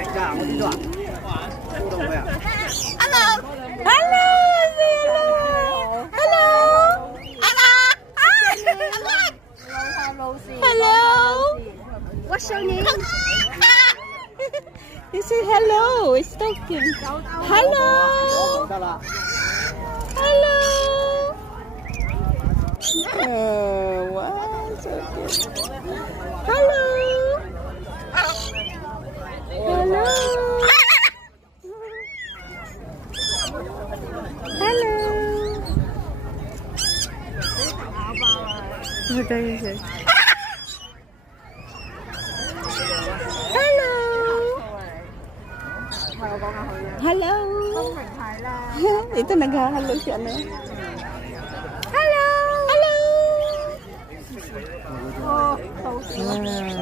Hello. Hello. Hello. Hello. What's your name? You say hello. It's talking. Hello. Hello. Oh, wow. So cute. Hello. Hello. Hello. What are you saying? Hello. Hello. Ito naghahalo siya na. Hello. Hello. Oh, so Wow.